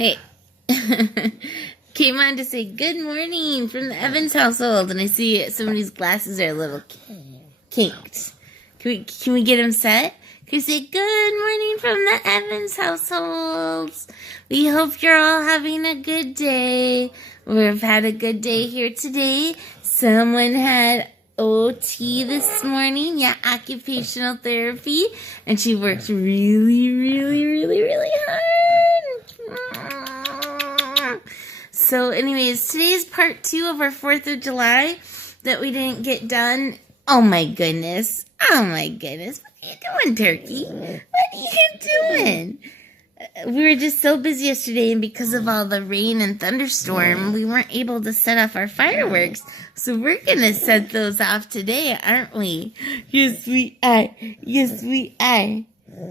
Hey, came on to say good morning from the Evans household, and I see somebody's glasses are a little kinked. Can we get them set? Can we say good morning from the Evans households? We hope you're all having a good day. We've had a good day here today. Someone had OT this morning, occupational therapy, and she worked really hard. So anyways, today is part 2 of our 4th of July that we didn't get done. Oh my goodness. What are you doing, Turkey? What are you doing? We were just so busy yesterday, and because of all the rain and thunderstorm, we weren't able to set off our fireworks. So we're going to set those off today, aren't we? Yes, we are.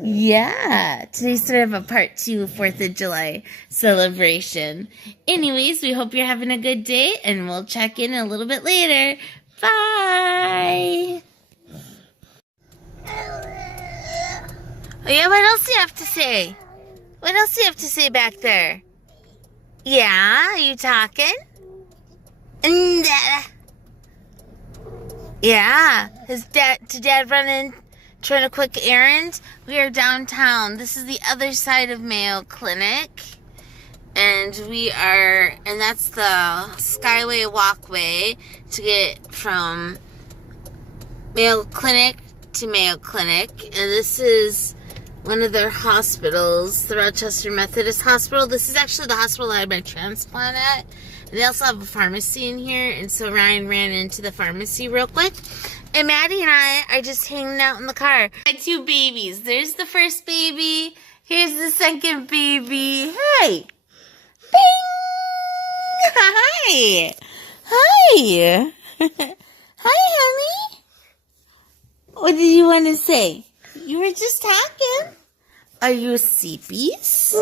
Yeah, today's sort of a part 2 4th of July celebration. Anyways, we hope you're having a good day, and we'll check in a little bit later. Bye! Oh yeah, what else do you have to say? What else do you have to say back there? Yeah, are you talking? Yeah, did Dad run in trying a quick errand? We are downtown. This is the other side of Mayo Clinic. And that's the Skyway walkway to get from Mayo Clinic to Mayo Clinic. And this is one of their hospitals, the Rochester Methodist Hospital. This is actually the hospital I had my transplant at. And they also have a pharmacy in here. And so Ryan ran into the pharmacy real quick. And Maddie and I are just hanging out in the car. My 2 babies. There's the first baby. Here's the second baby. Hey. Bing! Hi. Hi. Hi, honey. What did you want to say? You were just talking. Are you sleepies?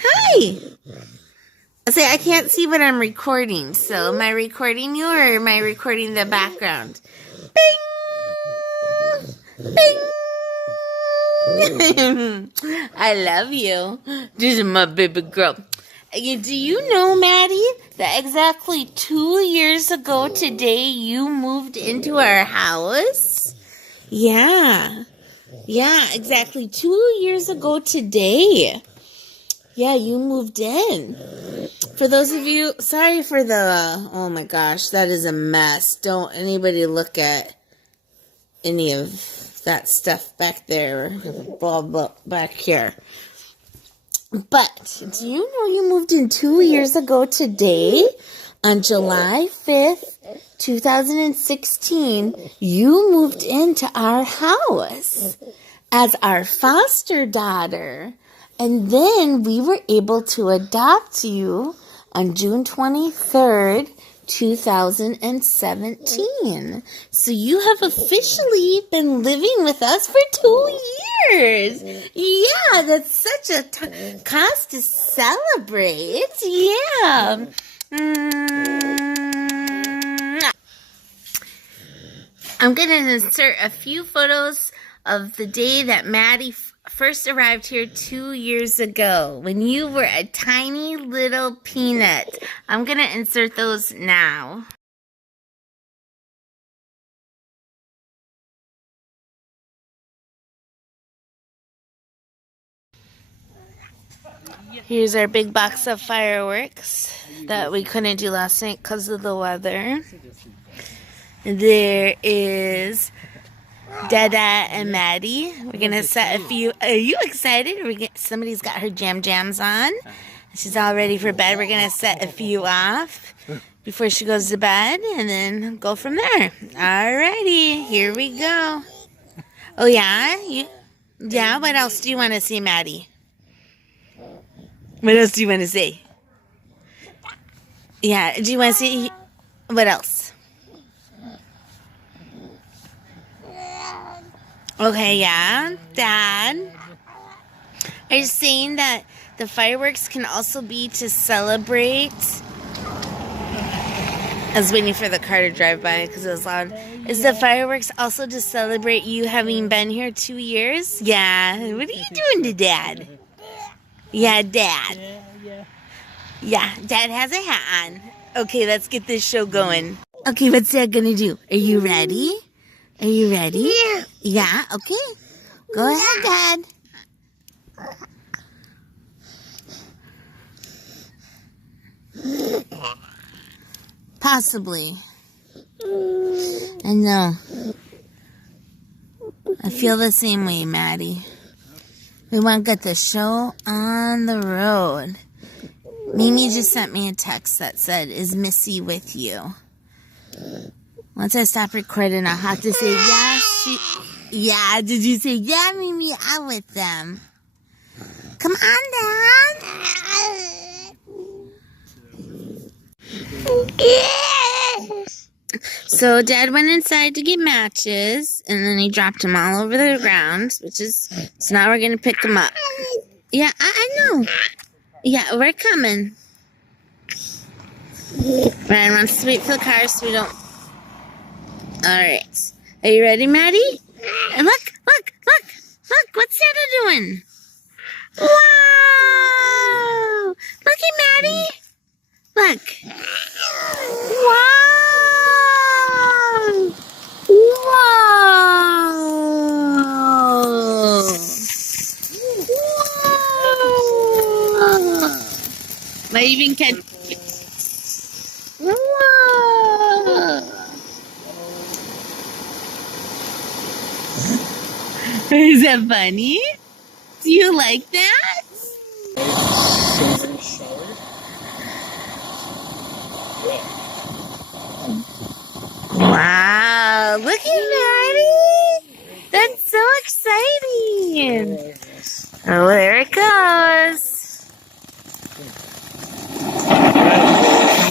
Hi. Say, I can't see what I'm recording. So, am I recording you, or am I recording the background? Bing! Bing! I love you. This is my baby girl. Do you know, Maddie, that exactly 2 years ago today, you moved into our house? Yeah, exactly 2 years ago today. Yeah, you moved in. For those of you, sorry for the, oh my gosh, that is a mess. Don't anybody look at any of that stuff back there, blah, back here. But, do you know you moved in 2 years ago today? On July 5th, 2016, you moved into our house as our foster daughter. And then we were able to adopt you on June 23rd, 2017. So you have officially been living with us for 2 years. Yeah, that's such a cause to celebrate. Yeah. I'm going to insert a few photos of the day that Maddie first arrived here 2 years ago, when you were a tiny little peanut. I'm going to insert those now. Here's our big box of fireworks that we couldn't do last night because of the weather. There is Dada and Maddie. We're going to set a few. Are you excited? Somebody's got her jams on. She's all ready for bed. We're going to set a few off before she goes to bed and then go from there. Alrighty, here we go. Oh, yeah? Yeah, what else do you want to see, Maddie? What else do you want to say? Yeah, do you want to see? What else? Okay, yeah. Dad, are you saying that the fireworks can also be to celebrate I was waiting for the car to drive by because it was loud. Is the fireworks also to celebrate you having been here 2 years? Yeah. What are you doing to Dad? Yeah, Dad. Yeah, Dad has a hat on. Okay, let's get this show going. Okay, what's Dad gonna do? Are you ready? Are you ready? Yeah. Yeah, okay. Go ahead, Dad. Possibly. I know. I feel the same way, Maddie. We want to get the show on the road. Mimi just sent me a text that said, "Is Missy with you?" Once I stop recording, I'll have to say, yes. Yeah, did you say, yeah, Mimi, I'm with them? Come on, Dad. So Dad went inside to get matches, and then he dropped them all over the ground, so now we're going to pick them up. Yeah, I know. Yeah, we're coming. Ryan wants to wait for the car so we don't... Alright. Are you ready, Maddie? And look! What's Santa doing? Wow! Look at Maddie! Look! Wow! I even can... Whoa! Is that funny? Do you like that? Wow, look at Maddie! That's so exciting! Oh, there it goes.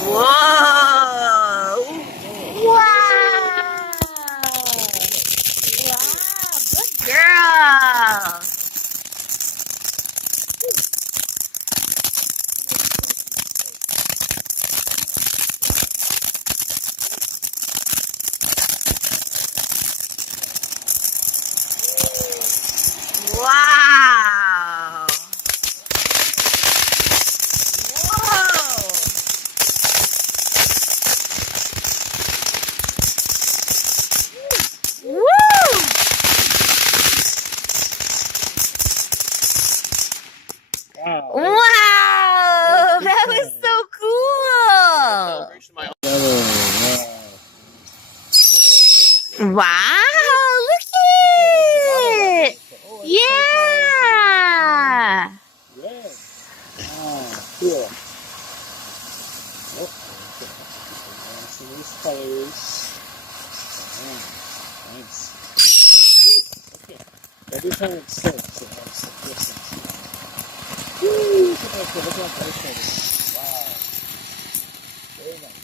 Whoa! Wow! Good girl! Wow! Whoa! Woo! Wow! That was so cool! Wow! Look at it! Yeah! Cool. Some nice colors. Nice. Okay. Every time it soaks, it has some distance. Woo! Look at that nice color. Wow. Very nice.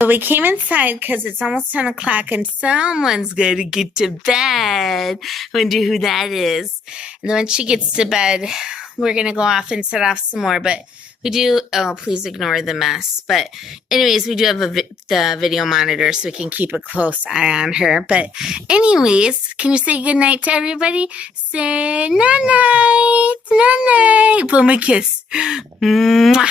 So we came inside because it's almost 10 o'clock and someone's going to get to bed. I wonder who that is. And then when she gets to bed, we're going to go off and set off some more. But we do, oh, please ignore the mess. But anyways, we do have the video monitor so we can keep a close eye on her. But anyways, can you say goodnight to everybody? Say night-night, night-night. Blow me a kiss. Mwah.